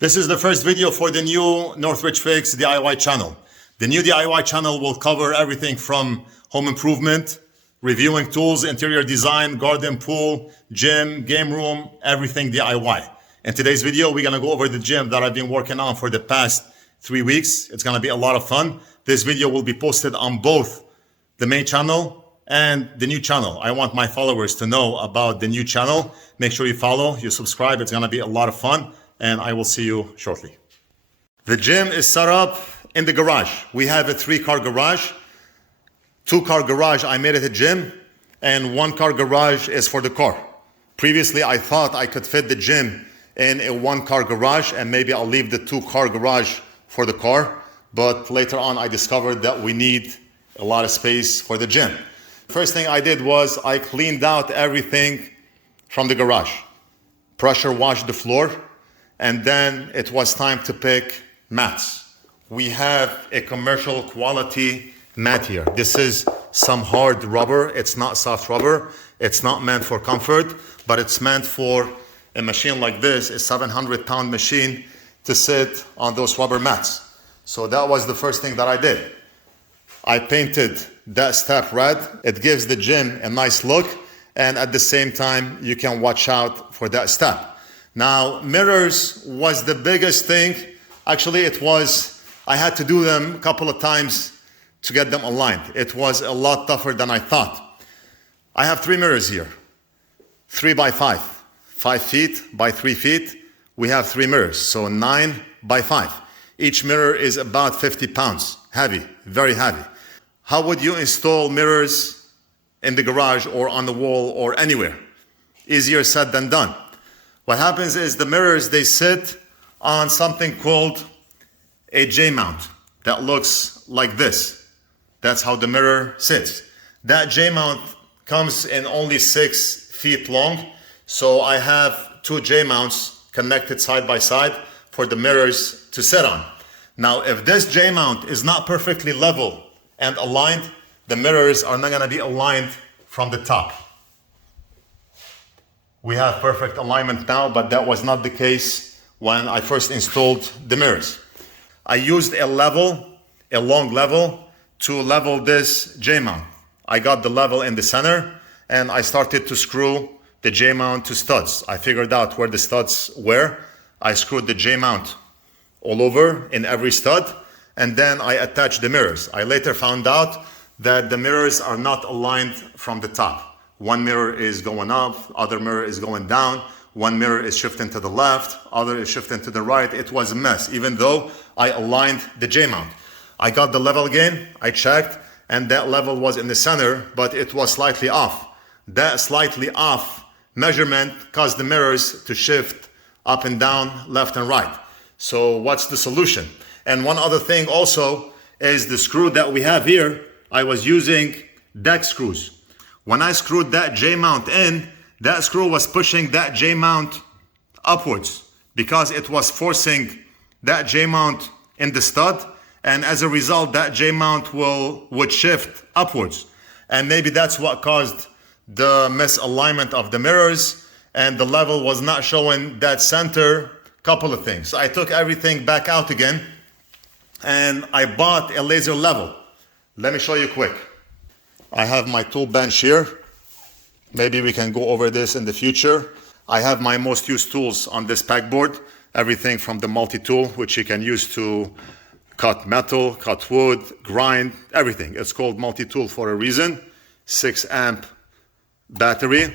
This is the first video for the new NorthridgeFix DIY channel. The new DIY channel will cover everything from home improvement, reviewing tools, interior design, garden, pool, gym, game room, everything DIY. In today's video, we're gonna go over the gym that I've been working on for the past 3 weeks. It's gonna be a lot of fun. This video will be posted on both the main channel and the new channel. I want my followers to know about the new channel. Make sure you follow, you subscribe. It's gonna be a lot of fun. And I will see you shortly. The gym is set up in the garage. We have a 3-car garage. 2-car garage, I made it a gym, and 1-car garage is for the car. Previously, I thought I could fit the gym in a 1-car garage, and maybe I'll leave the 2-car garage for the car. But later on, I discovered that we need a lot of space for the gym. First thing I did was I cleaned out everything from the garage. Pressure washed the floor. And then it was time to pick mats. We have a commercial quality mat here. This is some hard rubber. It's not soft rubber. It's not meant for comfort, but it's meant for a machine like this, a 700-pound machine, to sit on those rubber mats. So that was the first thing that I did. I painted that step red. It gives the gym a nice look, and at the same time, you can watch out for that step. Now, mirrors was the biggest thing. Actually, I had to do them a couple of times to get them aligned. It was a lot tougher than I thought. I have 3 mirrors here, 3 by 5, 5 feet by 3 feet. We have 3 mirrors, so 9 by 5. Each mirror is about 50 pounds, heavy, very heavy. How would you install mirrors in the garage or on the wall or anywhere? Easier said than done. What happens is the mirrors, they sit on something called a J-mount that looks like this. That's how the mirror sits. That J-mount comes in only 6 feet long. So I have 2 J-mounts connected side by side for the mirrors to sit on. Now, if this J-mount is not perfectly level and aligned, the mirrors are not gonna be aligned from the top. We have perfect alignment now, but that was not the case when I first installed the mirrors. I used a long level, to level this J-mount. I got the level in the center, and I started to screw the J-mount to studs. I figured out where the studs were. I screwed the J-mount all over in every stud, and then I attached the mirrors. I later found out that the mirrors are not aligned from the top. One mirror is going up, other mirror is going down, one mirror is shifting to the left, other is shifting to the right. It was a mess, even though I aligned the J-mount. I got the level again, I checked, and that level was in the center, but it was slightly off. That slightly off measurement caused the mirrors to shift up and down, left and right. So what's the solution? And one other thing also is the screw that we have here. I was using deck screws. When I screwed that J-mount in, that screw was pushing that J-mount upwards because it was forcing that J-mount in the stud, and as a result, that J-mount would shift upwards. And maybe that's what caused the misalignment of the mirrors, and the level was not showing that center. Couple of things. I took everything back out again, and I bought a laser level. Let me show you quick. I have my tool bench here. Maybe we can go over this in the future. I have my most used tools on this pegboard. Everything from the multi-tool, which you can use to cut metal, cut wood, grind, everything. It's called multi-tool for a reason. 6 amp battery.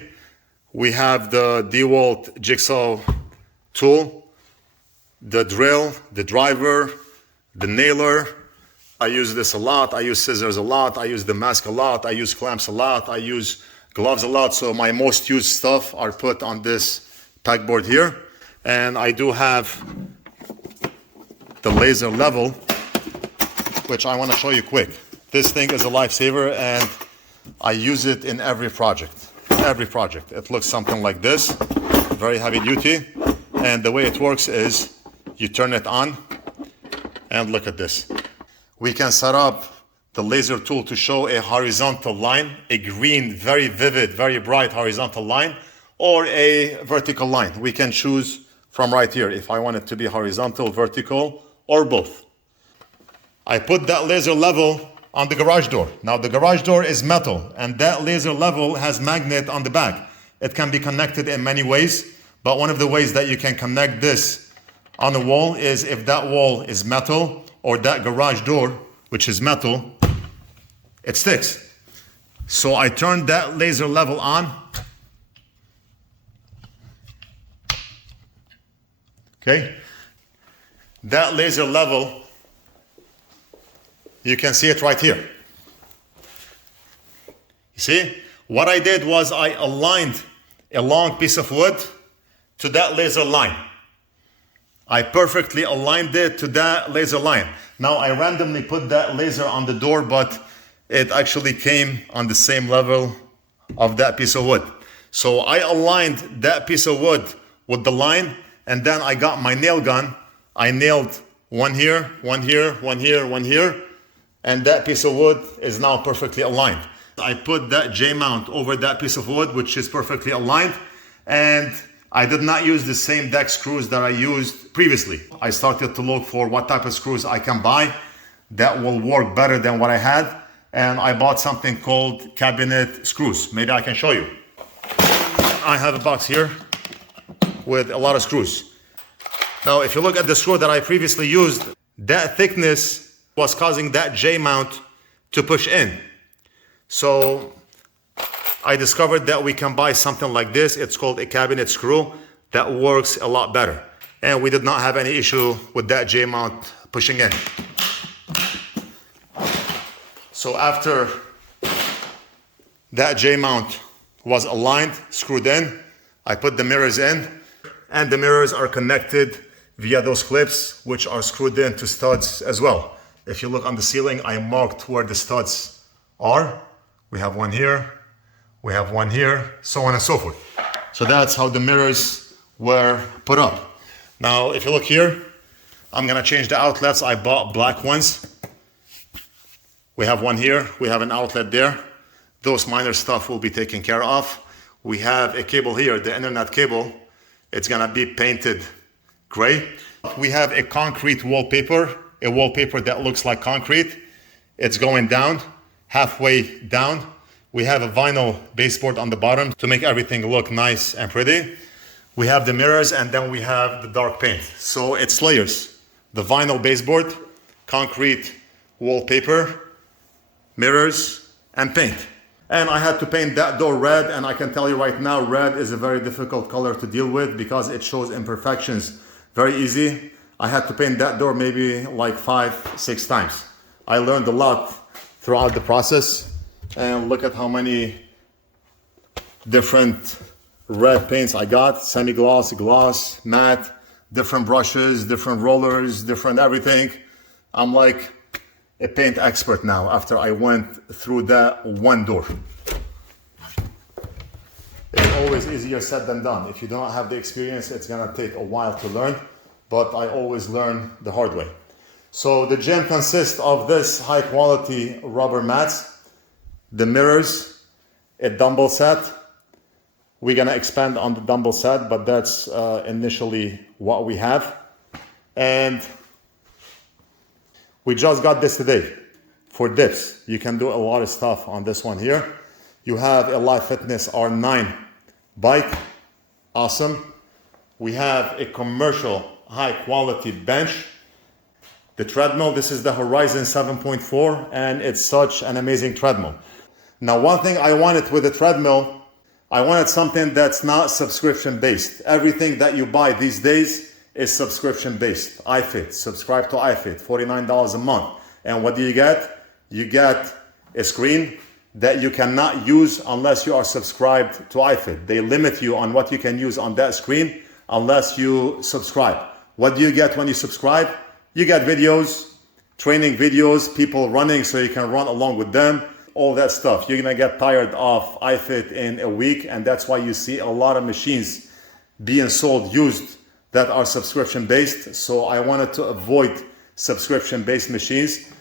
We have the DeWalt jigsaw tool, the drill, the driver, the nailer. I use this a lot. I use scissors a lot. I use the mask a lot. I use clamps a lot. I use gloves a lot. So my most used stuff are put on this pegboard here. And I do have the laser level, which I want to show you quick. This thing is a lifesaver, and I use it in every project. Every project. It looks something like this, very heavy duty. And the way it works is you turn it on, and look at this. We can set up the laser tool to show a horizontal line, a green, very vivid, very bright horizontal line, or a vertical line. We can choose from right here if I want it to be horizontal, vertical, or both. I put that laser level on the garage door. Now the garage door is metal and that laser level has magnet on the back. It can be connected in many ways, but one of the ways that you can connect this on the wall is if that wall is metal or that garage door, which is metal, it sticks. So I turned that laser level on. Okay. That laser level, you can see it right here. You see? What I did was I aligned a long piece of wood to that laser line. I perfectly aligned it to that laser line. Now I randomly put that laser on the door, but it actually came on the same level of that piece of wood. So I aligned that piece of wood with the line, and then I got my nail gun. I nailed one here, one here, one here, one here, and that piece of wood is now perfectly aligned. I put that J-mount over that piece of wood, which is perfectly aligned, and I did not use the same deck screws that I used previously. I started to look for what type of screws I can buy that will work better than what I had, and I bought something called cabinet screws. Maybe I can show you. I have a box here with a lot of screws. Now, if you look at the screw that I previously used, that thickness was causing that J-mount to push in. So I discovered that we can buy something like this. It's called a cabinet screw that works a lot better. And we did not have any issue with that J-mount pushing in. So after that J-mount was aligned, screwed in, I put the mirrors in, and the mirrors are connected via those clips, which are screwed in to studs as well. If you look on the ceiling, I marked where the studs are. We have one here, we have one here, so on and so forth. So that's how the mirrors were put up. Now, if you look here, I'm gonna change the outlets. I bought black ones. We have one here, we have an outlet there. Those minor stuff will be taken care of. We have a cable here, the internet cable. It's gonna be painted gray. We have a concrete wallpaper, a wallpaper that looks like concrete. It's going down, halfway down. We have a vinyl baseboard on the bottom to make everything look nice and pretty. We have the mirrors, and then we have the dark paint. So it's layers. The vinyl baseboard, concrete wallpaper, mirrors, and paint. And I had to paint that door red, and I can tell you right now, red is a very difficult color to deal with because it shows imperfections very easy. I had to paint that door maybe like 5-6 times. I learned a lot throughout the process, and look at how many different red paints I got: semi-gloss, gloss, matte, different brushes, different rollers, different everything. I'm like a paint expert now after I went through that one door. It's always easier said than done. If you don't have the experience, it's gonna take a while to learn, but I always learn the hard way. So the gym consists of this high quality rubber mats, the mirrors, a dumbbell set. We're gonna expand on the dumbbell set, but that's initially what we have. And we just got this today for dips. You can do a lot of stuff on this one here. You have a Life Fitness R9 bike, awesome. We have a commercial high quality bench. The treadmill, this is the Horizon 7.4, and it's such an amazing treadmill. Now, one thing I wanted with the treadmill, I wanted something that's not subscription based. Everything that you buy these days is subscription based. iFit, subscribe to iFit, $49 a month. And what do you get? You get a screen that you cannot use unless you are subscribed to iFit. They limit you on what you can use on that screen unless you subscribe. What do you get when you subscribe? You get videos, training videos, people running so you can run along with them, all that stuff. You're gonna get tired of iFit in a week, and that's why you see a lot of machines being sold used that are subscription based. So I wanted to avoid subscription based machines.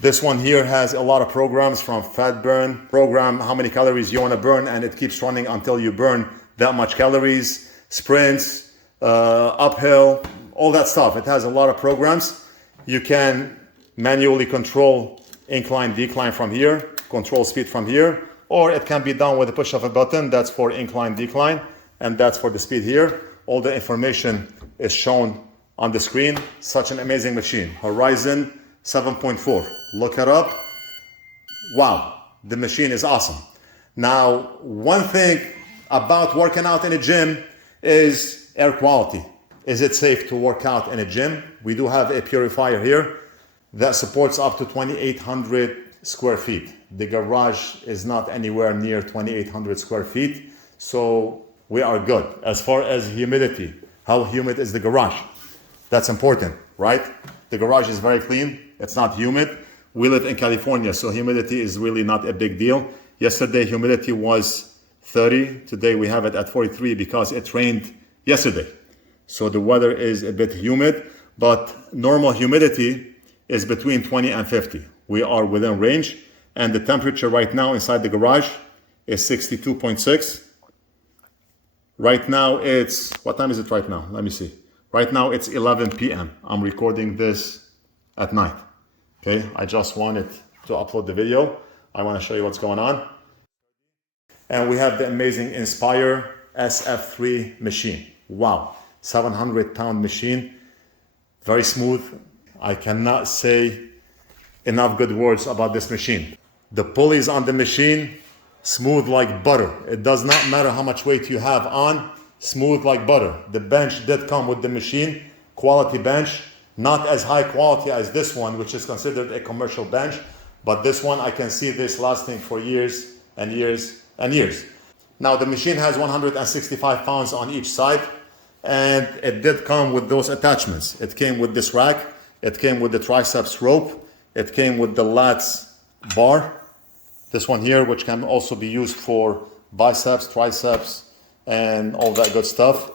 This one here has a lot of programs, from fat burn, program how many calories you want to burn, and it keeps running until you burn that much calories, sprints, uphill, all that stuff. It has a lot of programs. You can manually control incline, decline from here, control speed from here, or it can be done with a push of a button. That's for incline, decline, and that's for the speed here. All the information is shown on the screen. Such an amazing machine. Horizon 7.4. Look it up. Wow, the machine is awesome. Now, one thing about working out in a gym is air quality. Is it safe to work out in a gym? We do have a purifier here that supports up to 2,800 square feet. The garage is not anywhere near 2,800 square feet, so we are good. As far as humidity, how humid is the garage? That's important, right? The garage is very clean. It's not humid. We live in California, so humidity is really not a big deal. Yesterday, humidity was 30. Today, we have it at 43 because it rained yesterday. So the weather is a bit humid, but normal humidity is between 20 and 50. We are within range, and the temperature right now inside the garage is 62.6. Right now, what time is it right now? Let me see. Right now, it's 11 p.m. I'm recording this at night. Okay, I just wanted to upload the video. I want to show you what's going on. And we have the amazing Inspire SF3 machine. Wow, 700-pound machine. Very smooth. I cannot say enough good words about this machine. The pulleys on the machine, smooth like butter. It does not matter how much weight you have on, smooth like butter. The bench did come with the machine, quality bench. Not as high quality as this one, which is considered a commercial bench, but this one, I can see this lasting for years and years and years. Now, the machine has 165 pounds on each side, and it did come with those attachments. It came with this rack, it came with the triceps rope, it came with the lats bar, this one here, which can also be used for biceps, triceps, and all that good stuff.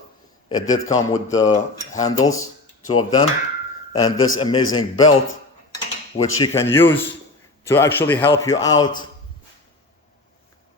It did come with the handles, 2 of them, and this amazing belt, which you can use to actually help you out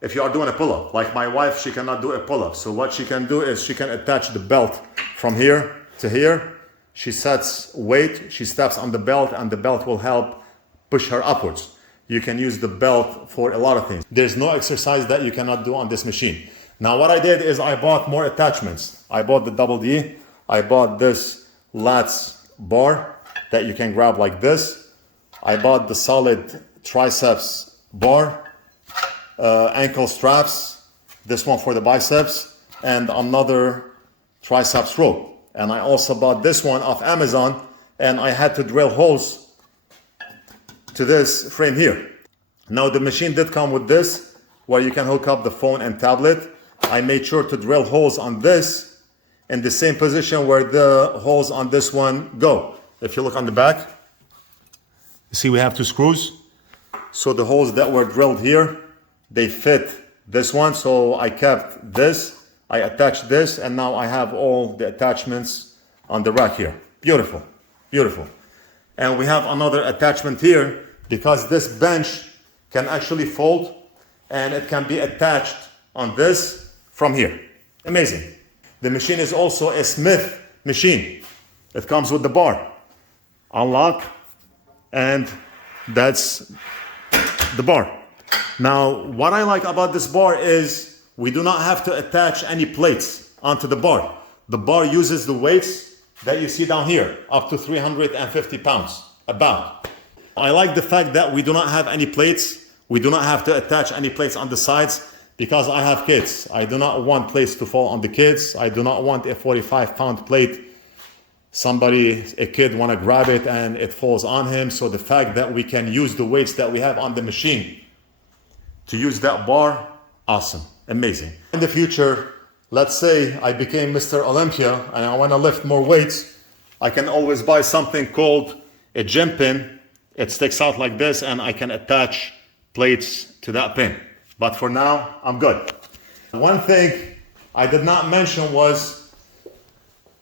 if you are doing a pull-up. Like my wife, she cannot do a pull-up. So what she can do is she can attach the belt from here to here. She sets weight, she steps on the belt, and the belt will help push her upwards. You can use the belt for a lot of things. There's no exercise that you cannot do on this machine. Now what I did is I bought more attachments. I bought the double D. I bought this lats bar that you can grab like this. I bought the solid triceps bar, ankle straps, this one for the biceps, and another triceps rope. And I also bought this one off Amazon, and I had to drill holes to this frame here. Now the machine did come with this, where you can hook up the phone and tablet. I made sure to drill holes on this in the same position where the holes on this one go. If you look on the back, you see we have 2 screws. So the holes that were drilled here, they fit this one. So I kept this, I attached this, and now I have all the attachments on the rack here. Beautiful, beautiful. And we have another attachment here because this bench can actually fold and it can be attached on this from here. Amazing. The machine is also a Smith machine. It comes with the bar. Unlock, and that's the bar. Now, what I like about this bar is we do not have to attach any plates onto the bar. The bar uses the weights that you see down here, up to 350 pounds, about. I like the fact that we do not have any plates. We do not have to attach any plates on the sides because I have kids. I do not want plates to fall on the kids. I do not want a 45-pound plate. A kid want to grab it and it falls on him. So the fact that we can use the weights that we have on the machine to use that bar, awesome, amazing. In the future, let's say I became Mr. Olympia and I want to lift more weights, I can always buy something called a gym pin. It sticks out like this and I can attach plates to that pin. But for now, I'm good. One thing I did not mention was,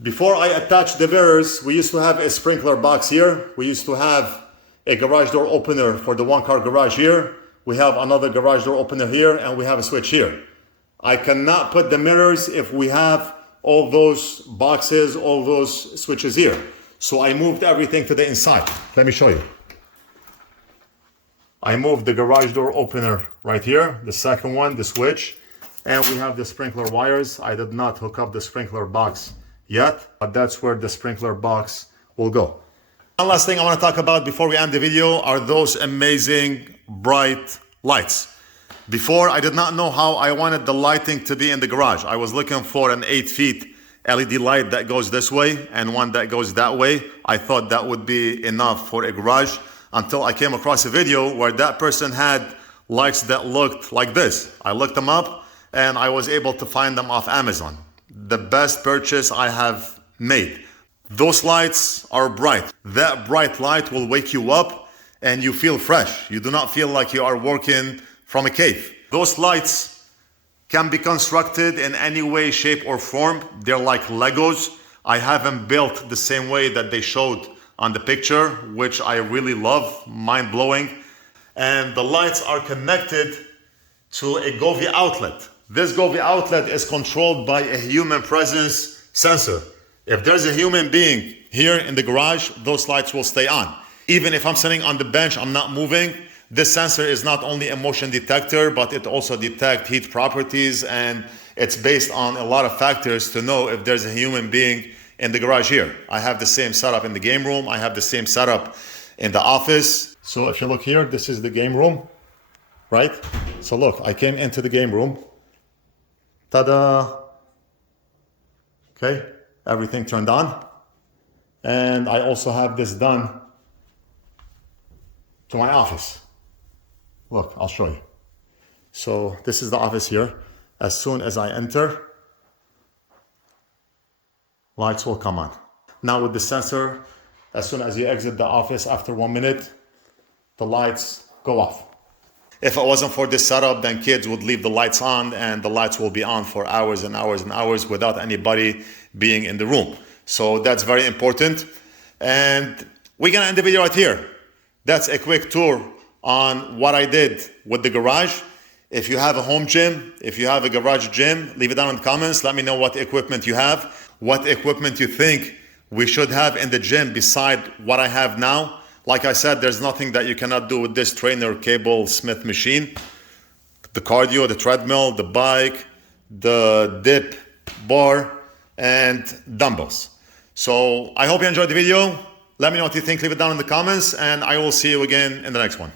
before I attached the mirrors, we used to have a sprinkler box here. We used to have a garage door opener for the 1-car garage here. We have another garage door opener here, and we have a switch here. I cannot put the mirrors if we have all those boxes, all those switches here. So I moved everything to the inside. Let me show you. I moved the garage door opener right here, the second one, the switch, and we have the sprinkler wires. I did not hook up the sprinkler box yet, but that's where the sprinkler box will go. One last thing I want to talk about before we end the video are those amazing bright lights. Before, I did not know how I wanted the lighting to be in the garage. I was looking for an 8 feet LED light that goes this way and one that goes that way. I thought that would be enough for a garage until I came across a video where that person had lights that looked like this. I looked them up and I was able to find them off Amazon. The best purchase I have made. Those lights are bright. That bright light will wake you up and you feel fresh. You do not feel like you are working from a cave. Those lights can be constructed in any way, shape, or form. They're like Legos. I have them built the same way that they showed on the picture, which I really love, mind-blowing. And the lights are connected to a Govee outlet. This Govee outlet is controlled by a human presence sensor. If there's a human being here in the garage, those lights will stay on. Even if I'm sitting on the bench, I'm not moving, this sensor is not only a motion detector, but it also detects heat properties, and it's based on a lot of factors to know if there's a human being in the garage here. I have the same setup in the game room. I have the same setup in the office. So if you look here, this is the game room, right? So look, I came into the game room. Ta-da! Okay, everything turned on. And I also have this done to my office. Look, I'll show you. So this is the office here. As soon as I enter, lights will come on. Now with the sensor, as soon as you exit the office after 1 minute, the lights go off. If it wasn't for this setup, then kids would leave the lights on and the lights will be on for hours and hours and hours without anybody being in the room. So that's very important. And we're gonna end the video right here. That's a quick tour on what I did with the garage. If you have a home gym, if you have a garage gym, leave it down in the comments. Let me know what equipment you have, what equipment you think we should have in the gym beside what I have now. Like I said, there's nothing that you cannot do with this trainer cable Smith machine. The cardio, the treadmill, the bike, the dip bar, and dumbbells. So I hope you enjoyed the video. Let me know what you think, leave it down in the comments, and I will see you again in the next one.